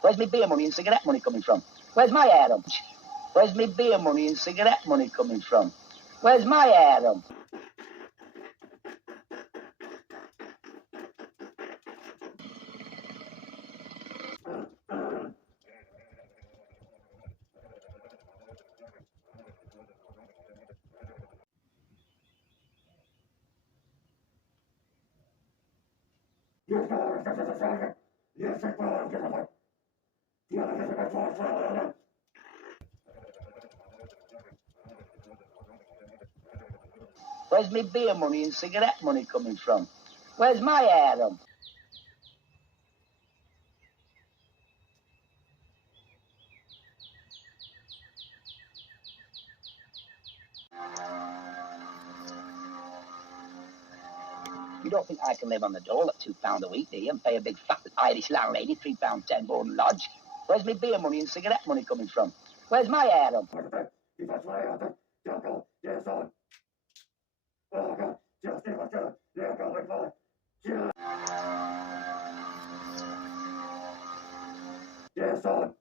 Where's my beer money and cigarette money coming from? Where's my Adam? Where's my beer money and cigarette money coming from? Where's my Adam? Where's my beer money and cigarette money coming from? Where's my Adam? You don't think I can live on the dole at £2 a week, do you, and pay a big fat Irish landlady £3.10 board and lodge? Where's my beer money and cigarette money coming from? Where's my Adam? Yes, son.